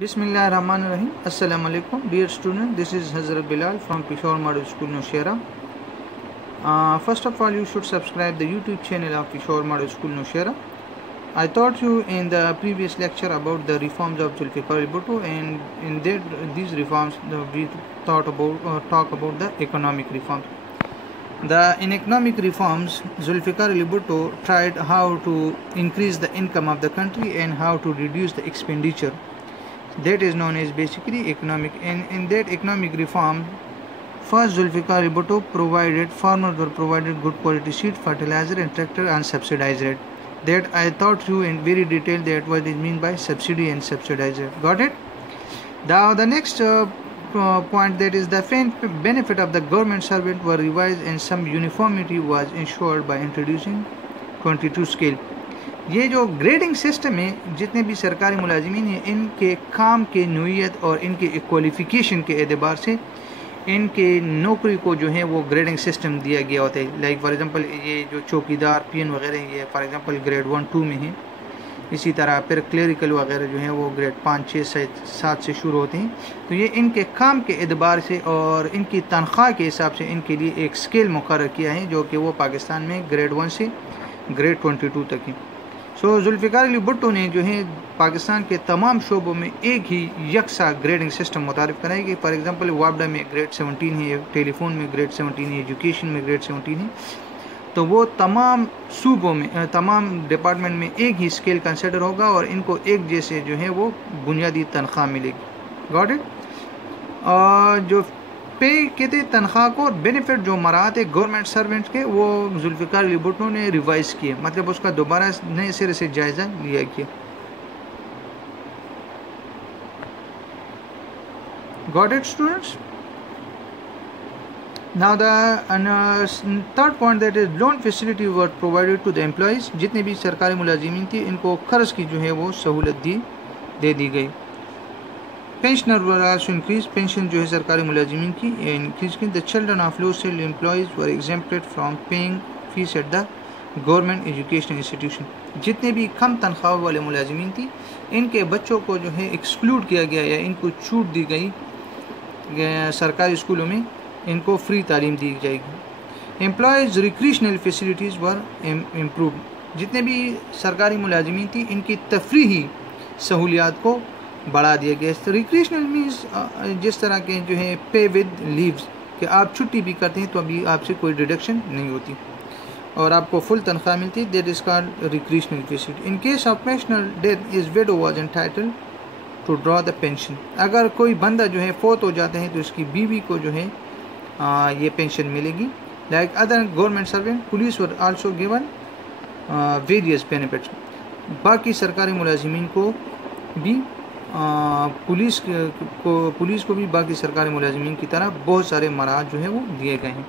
Bismillahirrahmanirrahim. Assalamu alaikum. Dear student, this is Hazrat Bilal from Peshawar Model School, Nowshera. First of all, you should subscribe the YouTube channel of Peshawar Model School, Nowshera. I taught you in the previous lecture about the reforms of Zulfikar Ali Bhutto, and in these reforms we talk about the economic reforms. In economic reforms, Zulfikar Ali Bhutto tried how to increase the income of the country and how to reduce the expenditure. That is known as basically economic. And in that economic reform, first Zulfikar Ali Bhutto farmers were provided good quality seed, fertilizer and tractor and subsidized rate. That I taught you in very detail that what is mean by subsidy and subsidizer. Got it? Now the next point, that is the benefit of the government servant were revised and some uniformity was ensured by introducing 22 scale. یہ جو grading system ہے، جتنے بھی سرکاری ملازمین ہیں ان کے کام کے نوعیت اور ان کے کوالیفیکیشن کے اعتبار سے ان کے نوکری کو جو ہے وہ گریڈنگ سسٹم دیا گیا ہوتا ہے. لائک فار ایگزامپل یہ جو چوکیدار پی این وغیرہ ہیں یہ فار ایگزامپل گریڈ 1 2 میں ہیں. اسی طرح پھر کلیریکل وغیرہ جو ہیں وہ گریڈ 5 6 7 سے شروع ہوتے ہیں. تو یہ ان کے کام کے اعتبار سے اور ان کی تنخواہ کے حساب سے ان کے لیے ایک اسکیل مقرر کیا ہے جو کہ وہ پاکستان میں گریڈ 1 سے گریڈ 22 تک ہیں. ذوالفقار علی بھٹو نے جو ہے پاکستان کے تمام شعبوں میں ایک ہی یکساں گریڈنگ سسٹم متعارف کرائی کہ فار ایگزامپل وابڈا میں گریڈ 17 ہے، ٹیلی فون میں گریڈ 17 ہے، ایجوکیشن میں گریڈ 17 ہے. تو وہ تمام صوبوں میں تمام ڈپارٹمنٹ میں ایک ہی اسکیل کنسیڈر ہوگا اور ان کو ایک جیسے جو ہے وہ بنیادی تنخواہ ملے گی. Got it? اور جو پے کہتے تنخواہ کو اور بینیفٹ جو مراحت ہے گورنمنٹ سرونٹ کے وہ ذوالفقار علی بھٹو نے ریوائز کیے، مطلب اس کا دوبارہ نئے سرے سے جائزہ لیا گیا. Got it, students? Now the third point, that is loan facility were provided to the employees. جتنے بھی سرکاری ملازمین تھی ان کو قرض کی جو ہے وہ سہولت دے دی گئی. Pensioner were also increased. Pension جو ہے سرکاری ملازمین کی انکریز کی. The children of low salary employees were exempted from paying fees at the government education institution. جتنے بھی کم تنخواہ والے ملازمین تھی ان کے بچوں کو جو ہے ایکسکلوڈ کیا گیا یا ان کو چھوٹ دی گئی سرکاری اسکولوں میں ان کو فری تعلیم دی جائے گی. امپلائیز ریکریشنل فیسلٹیز ور امپرووڈ. جتنے بھی سرکاری ملازمین تھی ان کی تفریحی سہولیات کو بڑھا دیا گیا. ریکریشنل مینس جس طرح کے جو ہے پے ود لیوز کہ آپ چھٹی بھی کرتے ہیں تو ابھی آپ سے کوئی ڈیڈکشن نہیں ہوتی اور آپ کو فل تنخواہ ملتی. That is called recreational facility. In case of national death is widow was entitled to draw the pension. اگر کوئی بندہ جو ہے فوت ہو جاتا ہے تو اس کی بیوی کو جو ہے یہ پینشن ملے گی. Like other government servant police were also given various benefits. باقی سرکاری ملازمین کو بھی پولیس کو بھی باقی سرکاری ملازمین کی طرح بہت سارے مراحل جو ہے وہ دیے گئے ہیں.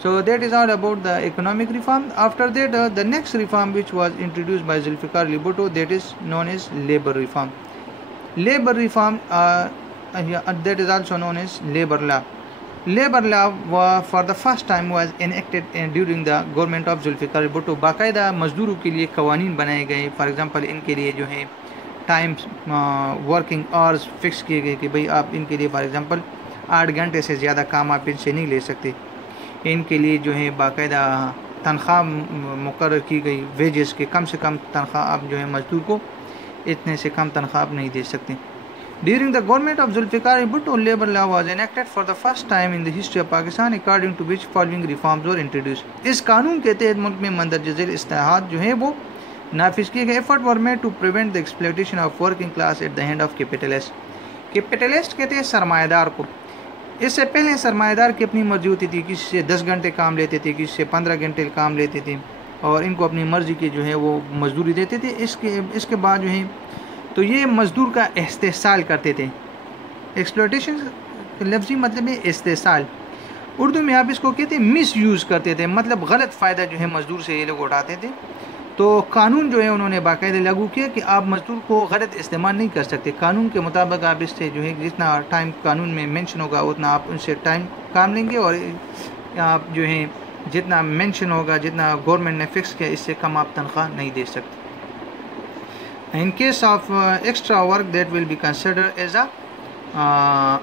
So that is all about the economic reform. After that, the next reform which was introduced by Zulfikar Ali Bhutto, that is known as labor reform. Labor reform, that is also known as labor law. Labor law for the first time was enacted during the government of Zulfikar Ali Bhutto. باقاعدہ مزدوروں کے لیے قوانین بنائے گئے. For example in کے لیے جو ہے ٹائم ورکنگ آورز فکس کیے گئے کہ بھئی آپ ان کے لیے فار ایگزامپل 8 گھنٹے سے زیادہ کام آپ ان سے نہیں لے سکتے. ان کے لیے جو ہے باقاعدہ تنخواہ مقرر کی گئی ویجز کے کم سے کم تنخواہ آپ جو ہے مزدور کو اتنے سے کم تنخواہ آپ نہیں دے سکتے. During the government of Zulfikar Ali Bhutto, labor law was enacted for the first time in the history of Pakistan, according to which following reforms were introduced. اس قانون کے تحت ملک میں مندرجہ ذیل اصلاحات جو ہیں وہ نافذ کیے گئے. Effort were made to prevent the exploitation of working class at the hand of capitalists. Capitalist کہتے ہیں سرمایہ دار کو. اس سے پہلے سرمایہ دار کی اپنی مرضی ہوتی تھی، کسی سے 10 گھنٹے کام لیتے تھے، کسی سے 15 گھنٹے کام لیتے تھے اور ان کو اپنی مرضی کے جو ہے وہ مزدوری دیتے تھے. اس کے بعد جو ہے تو یہ مزدور کا استحصال کرتے تھے. ایکسپلوٹیشن لفظی مطلب ہے استحصال. اردو میں آپ اس کو کہتے ہیں مس یوز کرتے تھے، مطلب غلط فائدہ جو ہے مزدور سے یہ لوگ اٹھاتے تھے. تو قانون جو ہے انہوں نے باقاعدہ لاگو کیا کہ آپ مزدور کو غلط استعمال نہیں کر سکتے. قانون کے مطابق آپ اس سے جو ہے جتنا ٹائم قانون میں مینشن ہوگا اتنا آپ ان سے ٹائم کام لیں گے اور آپ جو ہے جتنا مینشن ہوگا جتنا گورنمنٹ نے فکس کیا اس سے کم آپ تنخواہ نہیں دے سکتے. In case of extra work, that will be considered as a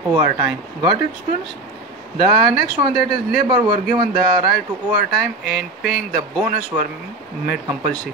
overtime. Got it, students? The next one, that is labor were given the right to overtime and paying the bonus were made compulsory.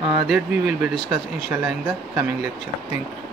that we will be discussed inshallah in the coming lecture. Thank you.